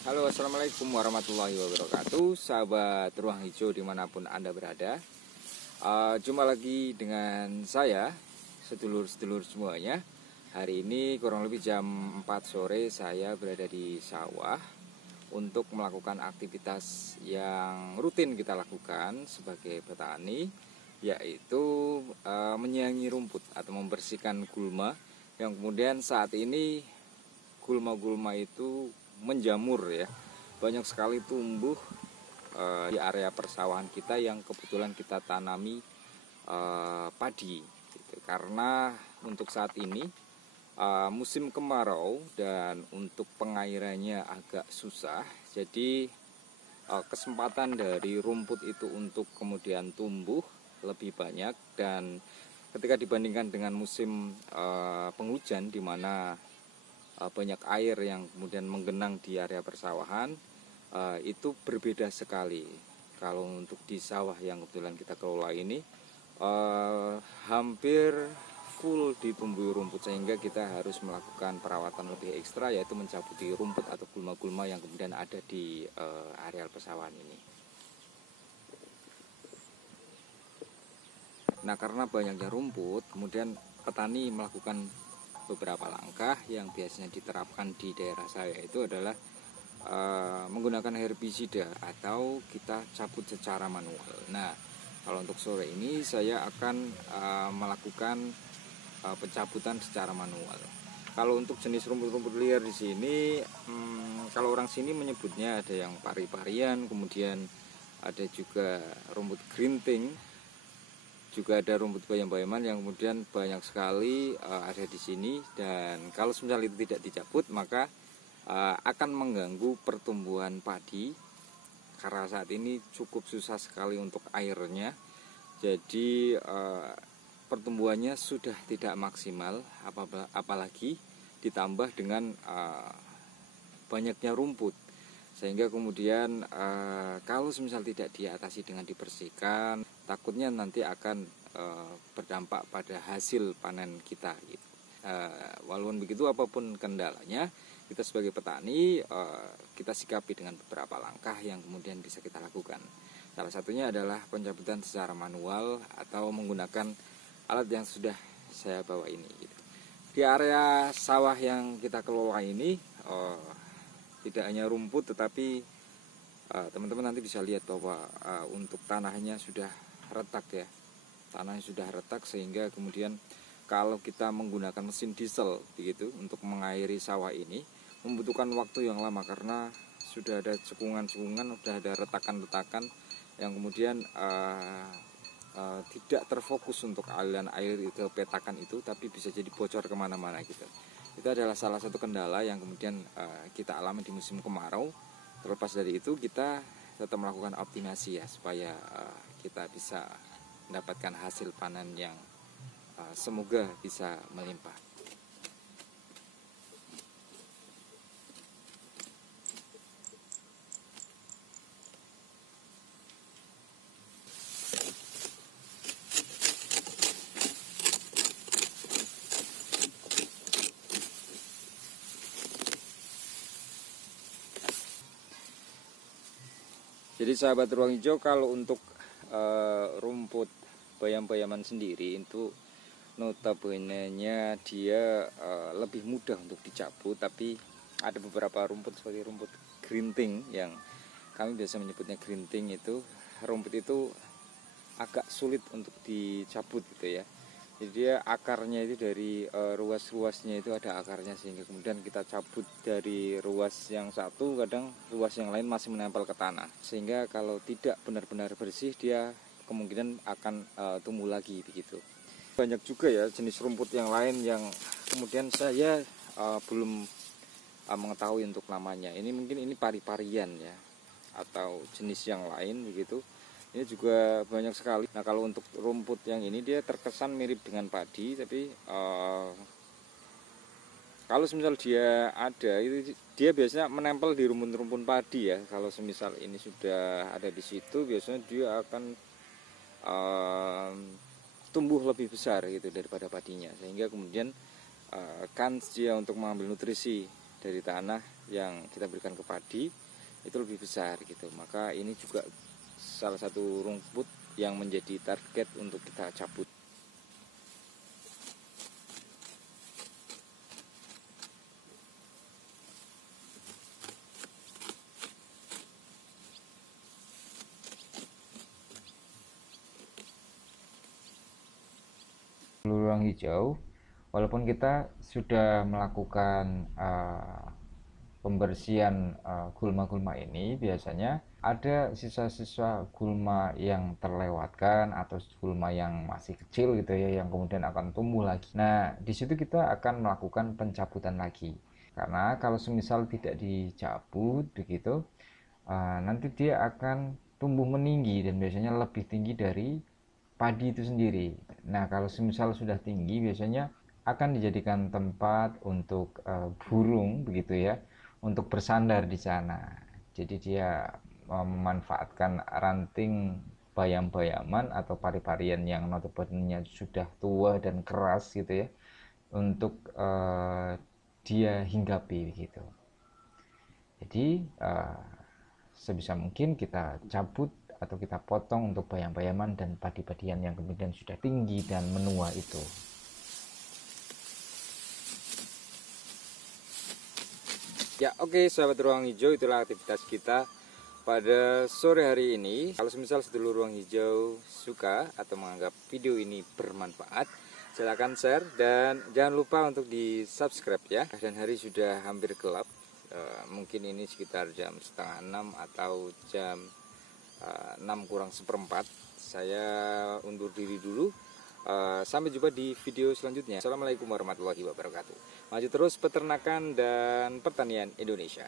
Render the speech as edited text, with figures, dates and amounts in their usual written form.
Halo, assalamualaikum warahmatullahi wabarakatuh, sahabat ruang hijau dimanapun Anda berada. Jumpa lagi dengan saya, sedulur-sedulur semuanya. Hari ini kurang lebih jam 4 sore saya berada di sawah untuk melakukan aktivitas yang rutin kita lakukan sebagai petani, yaitu menyiangi rumput atau membersihkan gulma yang kemudian saat ini gulma-gulma itu menjamur ya. Banyak sekali tumbuh di area persawahan kita yang kebetulan kita tanami padi gitu. Karena untuk saat ini musim kemarau dan untuk pengairannya agak susah, jadi kesempatan dari rumput itu untuk kemudian tumbuh lebih banyak. Dan ketika dibandingkan dengan musim penghujan di mana banyak air yang kemudian menggenang di area persawahan, itu berbeda sekali. Kalau untuk di sawah yang kebetulan kita kelola ini hampir full ditumbuhi rumput, sehingga kita harus melakukan perawatan lebih ekstra, yaitu mencabuti rumput atau gulma-gulma yang kemudian ada di areal persawahan ini. Nah, karena banyaknya rumput, kemudian petani melakukan beberapa langkah yang biasanya diterapkan di daerah saya, itu adalah menggunakan herbisida atau kita cabut secara manual. Nah, kalau untuk sore ini saya akan melakukan pencabutan secara manual. Kalau untuk jenis rumput-rumput liar di sini, kalau orang sini menyebutnya ada yang pari-parian, kemudian ada juga rumput grinting, juga ada rumput bayam-bayaman yang kemudian banyak sekali ada di sini. Dan kalau misalnya itu tidak dicabut, maka akan mengganggu pertumbuhan padi, karena saat ini cukup susah sekali untuk airnya. Jadi pertumbuhannya sudah tidak maksimal, apalagi ditambah dengan banyaknya rumput, sehingga kemudian kalau semisal tidak diatasi dengan dibersihkan, takutnya nanti akan berdampak pada hasil panen kita gitu. Walaupun begitu, apapun kendalanya, kita sebagai petani kita sikapi dengan beberapa langkah yang kemudian bisa kita lakukan. Salah satunya adalah pencabutan secara manual atau menggunakan alat yang sudah saya bawa ini gitu. Di area sawah yang kita kelola ini tidak hanya rumput, tetapi teman-teman nanti bisa lihat bahwa untuk tanahnya sudah retak ya. Tanahnya sudah retak, sehingga kemudian kalau kita menggunakan mesin diesel begitu untuk mengairi sawah ini membutuhkan waktu yang lama, karena sudah ada cekungan-cekungan, sudah ada retakan-retakan yang kemudian tidak terfokus untuk aliran air ke petakan itu, tapi bisa jadi bocor kemana-mana gitu. Itu adalah salah satu kendala yang kemudian kita alami di musim kemarau. Terlepas dari itu, kita tetap melakukan optimasi ya, supaya kita bisa mendapatkan hasil panen yang semoga bisa melimpah. Jadi sahabat ruang hijau, kalau untuk rumput bayam-bayaman sendiri itu notabene-nya dia lebih mudah untuk dicabut, tapi ada beberapa rumput seperti rumput grinting yang kami biasa menyebutnya grinting. Itu rumput itu agak sulit untuk dicabut gitu ya. Jadi dia akarnya itu dari ruas-ruasnya itu ada akarnya, sehingga kemudian kita cabut dari ruas yang satu, kadang ruas yang lain masih menempel ke tanah, sehingga kalau tidak benar-benar bersih, dia kemungkinan akan tumbuh lagi begitu. Banyak juga ya jenis rumput yang lain yang kemudian saya belum mengetahui untuk namanya. Ini mungkin ini pari-parian ya, atau jenis yang lain begitu. Ini juga banyak sekali. Nah, kalau untuk rumput yang ini, dia terkesan mirip dengan padi, tapi kalau semisal dia ada, itu dia biasanya menempel di rumpun-rumpun padi ya. Kalau semisal ini sudah ada di situ, biasanya dia akan tumbuh lebih besar gitu daripada padinya, sehingga kemudian kans dia untuk mengambil nutrisi dari tanah yang kita berikan ke padi itu lebih besar gitu. Maka ini juga salah satu rumput yang menjadi target untuk kita cabut. Ruang hijau, walaupun kita sudah melakukan pembersihan gulma-gulma ini, biasanya ada sisa-sisa gulma yang terlewatkan atau gulma yang masih kecil gitu ya, yang kemudian akan tumbuh lagi. Nah, di situ kita akan melakukan pencabutan lagi. Karena kalau semisal tidak dicabut begitu, nanti dia akan tumbuh meninggi dan biasanya lebih tinggi dari padi itu sendiri. Nah, kalau semisal sudah tinggi biasanya akan dijadikan tempat untuk burung begitu ya, untuk bersandar di sana. Jadi dia memanfaatkan ranting bayam-bayaman atau pari-parian yang notabene sudah tua dan keras gitu ya, untuk dia hinggapi begitu. Jadi sebisa mungkin kita cabut atau kita potong untuk bayam-bayaman dan padi-padian yang kemudian sudah tinggi dan menua itu. Ya oke, sahabat Ruang Hijau, itulah aktivitas kita pada sore hari ini. Kalau semisal sedulur Ruang Hijau suka atau menganggap video ini bermanfaat, silahkan share dan jangan lupa untuk di subscribe ya. Dan hari sudah hampir gelap, mungkin ini sekitar jam setengah 6 atau jam 6 kurang seperempat. Saya undur diri dulu. Sampai jumpa di video selanjutnya. Assalamualaikum warahmatullahi wabarakatuh. Maju terus peternakan dan pertanian Indonesia.